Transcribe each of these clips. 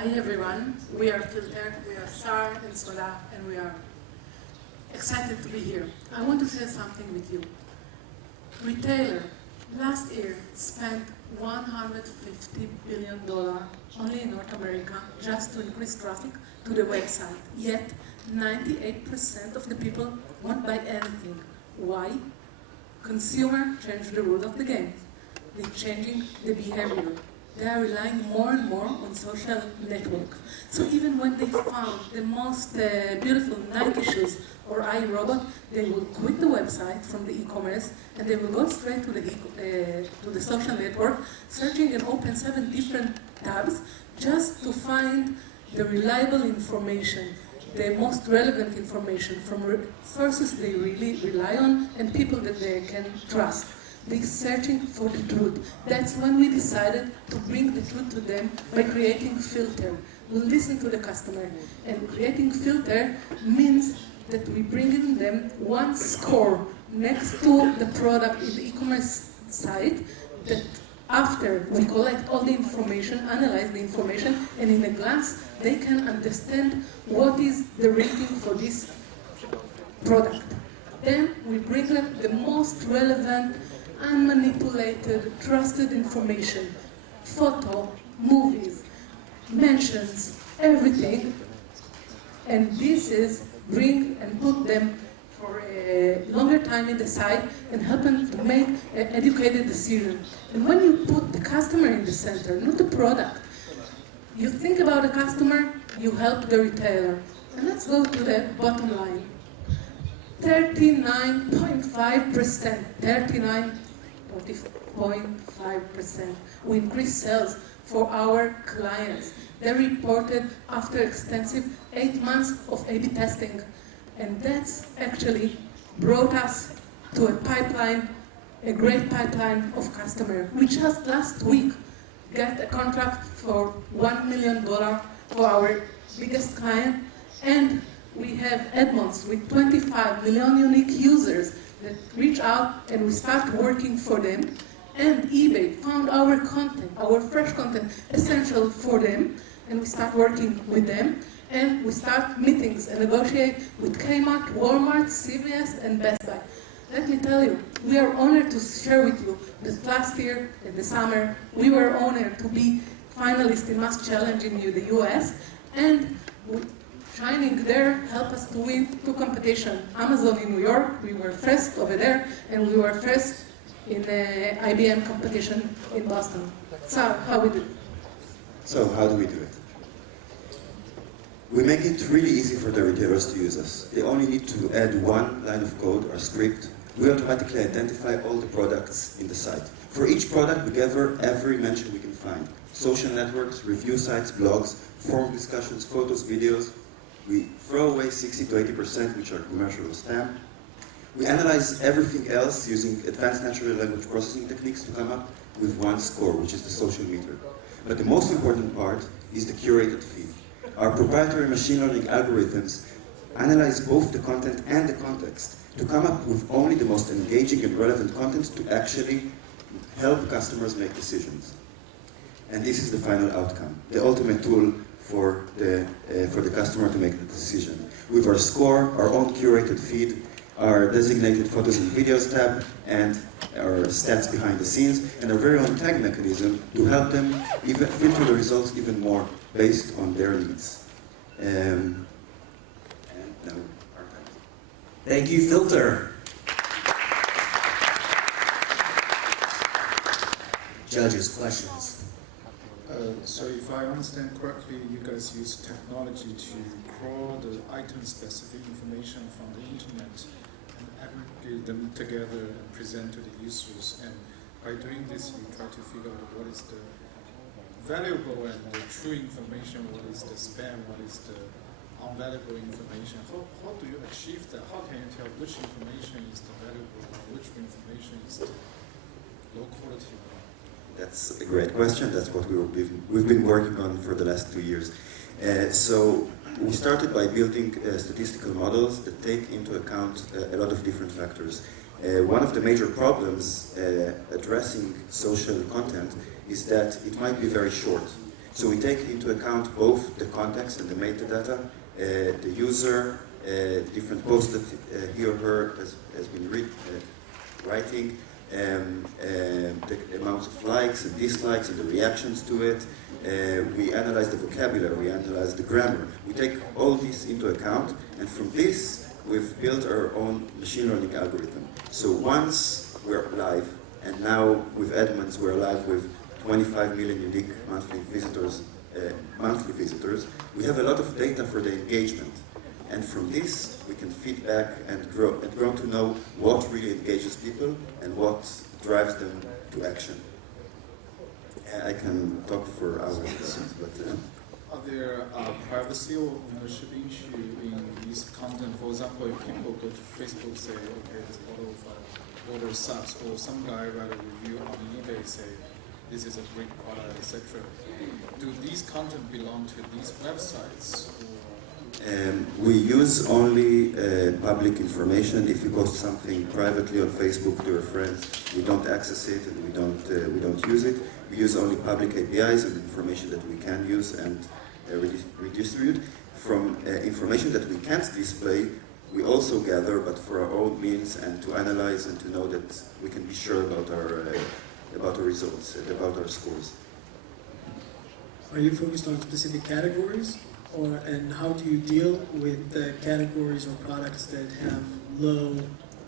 Hi everyone, we are Feelter, we are Sar and Sola, and we are excited to be here. I want to share something with you. Retailer last year spent $150 billion only in North America just to increase traffic to the website. Yet 98% of the people won't buy anything. Why? Consumer changed the rule of the game. They're changing the behavior. They are relying more and more on social network. So even when they found the most beautiful Nike shoes or iRobot, they will quit the website from the e-commerce and they will go straight to the social network, searching and open 7 different tabs just to find the reliable information, the most relevant information from sources they really rely on and people that they can trust. They're searching for the truth. That's when we decided to bring the truth to them by creating Feelter. We listen to the customer, and creating Feelter means that we bring in them one score next to the product in the e-commerce site that after we collect all the information, analyze the information, and in a glance, they can understand what is the rating for this product. Then we bring them the most relevant, unmanipulated, trusted information, photo, movies, mentions, everything, and this is bring and put them for a longer time in the site and help them to make an educated decision. And when you put the customer in the center, not the product, you think about the customer, you help the retailer. And let's go to the bottom line. 39.5%, 39.5%. We increased sales for our clients. They reported after extensive 8 months of A/B testing. And that's actually brought us to a pipeline, a great pipeline of customers. We just last week got a contract for $1 million for our biggest client, and we have Edmonds with 25 million unique users that reach out and we start working for them. And eBay found our content, our fresh content, essential for them, and we start working with them. And we start meetings and negotiate with Kmart, Walmart, CVS, and Best Buy. Let me tell you, we are honored to share with you that last year in the summer, we were honored to be finalists in Mass Challenge in the US, and shining there helped us to win 2 competitions. Amazon in New York, we were first over there, and we were first in the IBM competition in Boston. So, how we do? So, how do we do it? We make it really easy for the retailers to use us. They only need to add 1 line of code or script. We automatically identify all the products in the site. For each product, we gather every mention we can find. Social networks, review sites, blogs, forum discussions, photos, videos. We throw away 60 to 80%, which are commercial or spam. We analyze everything else using advanced natural language processing techniques to come up with 1 score, which is the social meter. But the most important part is the curated feed. Our proprietary machine learning algorithms analyze both the content and the context to come up with only the most engaging and relevant content to actually help customers make decisions. And this is the final outcome, the ultimate tool for the customer to make the decision. With our score, our own curated feed, our designated photos and videos tab, and our stats behind the scenes, and our very own tag mechanism to help them even filter the results even more based on their needs. And now, our time. Thank you, Feelter. Judges, questions? So if I understand correctly, you guys use technology to crawl the item-specific information from the internet and aggregate them together and present to the users. And by doing this, you try to figure out what is the valuable and the true information, what is the spam, what is the unvaluable information. How do you achieve that? How can you tell which information is the valuable and which information is the low quality? That's a great question. That's what we've been working on for the last 2 years. So we started by building statistical models that take into account a lot of different factors. One of the major problems addressing social content is that it might be very short. So we take into account both the context and the metadata, the user, different posts that he or her has been writing, the amounts of likes and dislikes and the reactions to it. We analyze the vocabulary, we analyze the grammar. We take all this into account, and from this, we've built our own machine learning algorithm. So once we're live, and now with Edmunds, we're live with 25 million unique monthly visitors, we have a lot of data for the engagement. And from this, we can feed back and grow to know what really engages people and what drives them to action. I can talk for hours, but... Are there privacy or ownership issue in this content? For example, if people go to Facebook, say, okay, there's a lot of order subs, or some guy write a review on eBay, say, this is a great product, etc. Do these content belong to these websites? We use only public information. If you post something privately on Facebook to your friends, we don't access it and we don't use it. We use only public APIs and information that we can use and redistribute. From information that we can't display, we also gather, but for our own means, and to analyze and to know that we can be sure about our results and about our scores. Are you focused on specific categories? And how do you deal with the categories or products that have low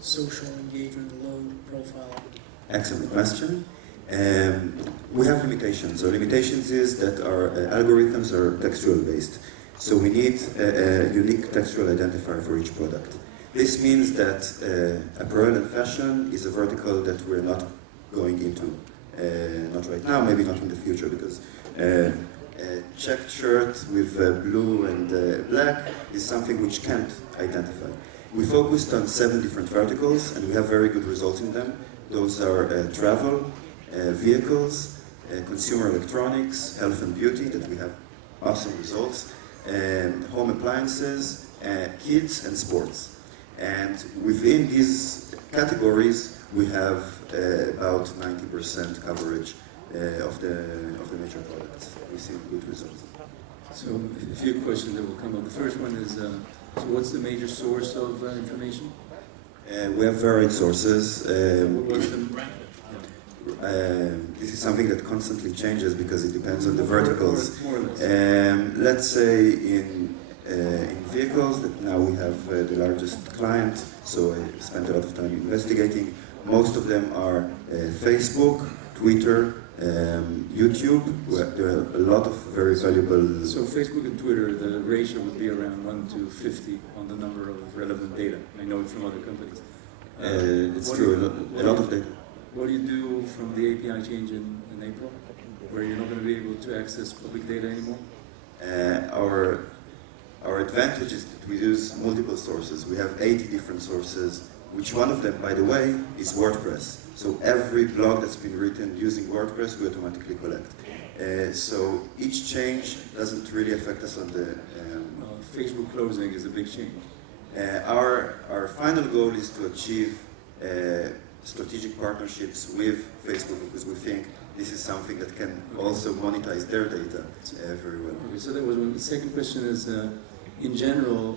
social engagement, low profile? Excellent question. We have limitations. Our limitations is that our algorithms are textual based. So we need a unique textual identifier for each product. This means that apparel and fashion is a vertical that we're not going into. Not right now, maybe not in the future, because a checked shirt with blue and black is something which can't identify. We focused on 7 different verticals, and we have very good results in them. Those are travel, vehicles, consumer electronics, health and beauty, that we have awesome results, home appliances, kids, and sports. And within these categories, we have about 90% coverage of the major products. We see good results. So a few questions that will come up. The first one is, so what's the major source of information? We have varied sources. What's the This is something that constantly changes because it depends on the verticals. More or less. Let's say in vehicles, that now we have the largest client, so I spent a lot of time investigating. Most of them are Facebook, Twitter, YouTube. There are a lot of very valuable... So Facebook and Twitter, the ratio would be around 1 to 50 on the number of relevant data. I know it from other companies. It's true, a lot of data. What do you do from the API change in April, where you're not going to be able to access public data anymore? Our advantage is that we use multiple sources. We have 80 different sources, which one of them, by the way, is WordPress. So every blog that's been written using WordPress, we automatically collect. So each change doesn't really affect us on the... Facebook closing is a big change. Our final goal is to achieve strategic partnerships with Facebook, because we think this is something that can also monetize their data very well. Okay, so that was one. The second question is, in general,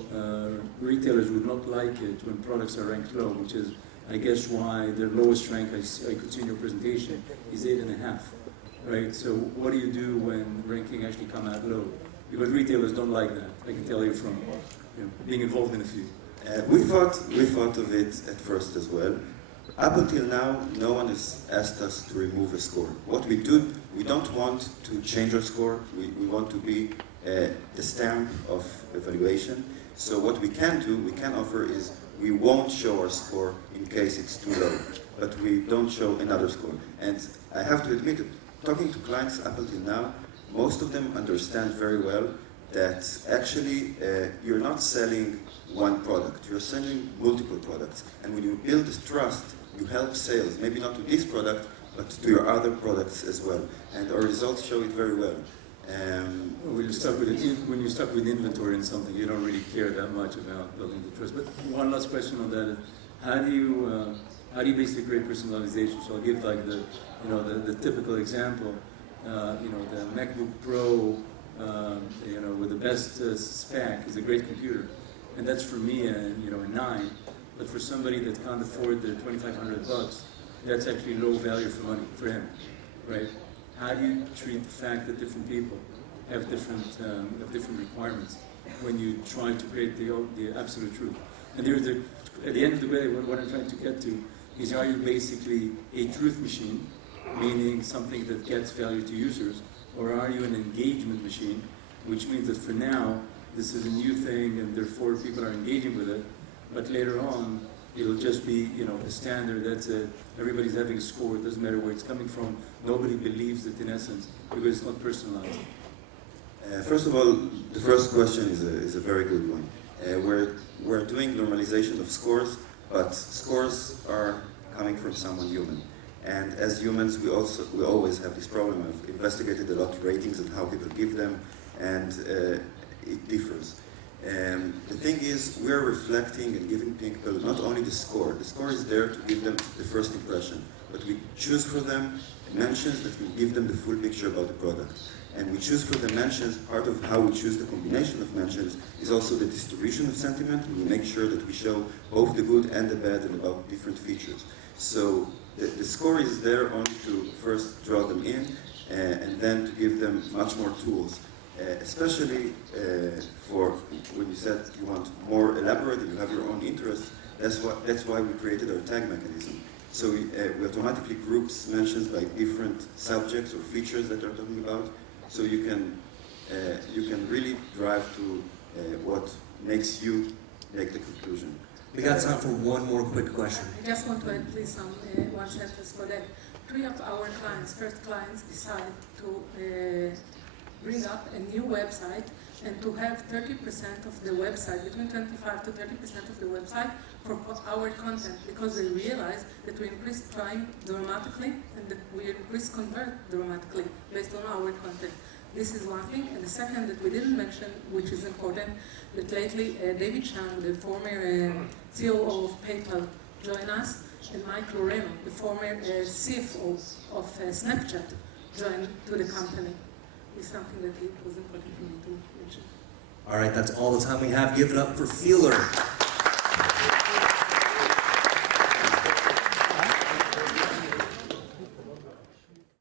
retailers would not like it when products are ranked low, which is, I guess, why their lowest rank, I could see in your presentation, is 8.5, right? So what do you do when ranking actually come out low? Because retailers don't like that. I can tell you from being involved in a few. We thought of it at first as well. Up until now, no one has asked us to remove a score. What we do, we don't want to change our score. We want to be the stamp of evaluation. So what we can do, we can offer is we won't show our score in case it's too low, but we don't show another score. And I have to admit that talking to clients up until now, most of them understand very well that actually you're not selling one product, you're selling multiple products. And when you build this trust, you help sales, maybe not to this product, but to your other products as well. And our results show it very well. When you're stuck with inventory and something, you don't really care that much about building the trust. But one last question on that: how do you basically create personalization? So I'll give like the typical example. the MacBook Pro, with the best spec is a great computer, and that's for me a 9. But for somebody that can't afford the $2,500, that's actually low value for money for him, right? How do you treat the fact that different people have different requirements when you try to create the absolute truth? And at the end of the day, what I'm trying to get to is, are you basically a truth machine, meaning something that gets value to users, or are you an engagement machine, which means that for now, this is a new thing and therefore people are engaging with it, but later on, it'll just be, a standard that's everybody's having a score, it doesn't matter where it's coming from, nobody believes it in essence, because it's not personalized. First of all, the first question is a very good one. We're doing normalization of scores, but scores are coming from someone human. And as humans, we always have this problem. I've investigated a lot of ratings and how people give them, and it differs. The thing is, we're reflecting and giving people not only the score. The score is there to give them the first impression, but we choose for them mentions that will give them the full picture about the product. And we choose for the mentions, part of how we choose the combination of mentions is also the distribution of sentiment. We make sure that we show both the good and the bad and about different features. So the score is there only to first draw them in and then to give them much more tools. Especially for when you said you want more elaborate and you have your own interests, that's why we created our tag mechanism. So we automatically groups mentions by different subjects or features that they're talking about. So you can really drive to what makes you make the conclusion. We got time for one more quick question. I just want to add please one sentence for that. 3 of our first clients, decided to bring up a new website and to have 30% of the website, between 25 to 30% of the website for our content, because they realized that we increased time dramatically and that we increased convert dramatically based on our content. This is one thing. And the second that we didn't mention, which is important, that lately David Chang, the former CEO of PayPal, joined us, and Mike Loreno, the former CFO of Snapchat, joined to the company. Is something that it was important for me to mention. All right, that's all the time we have. Give it up for Feelter.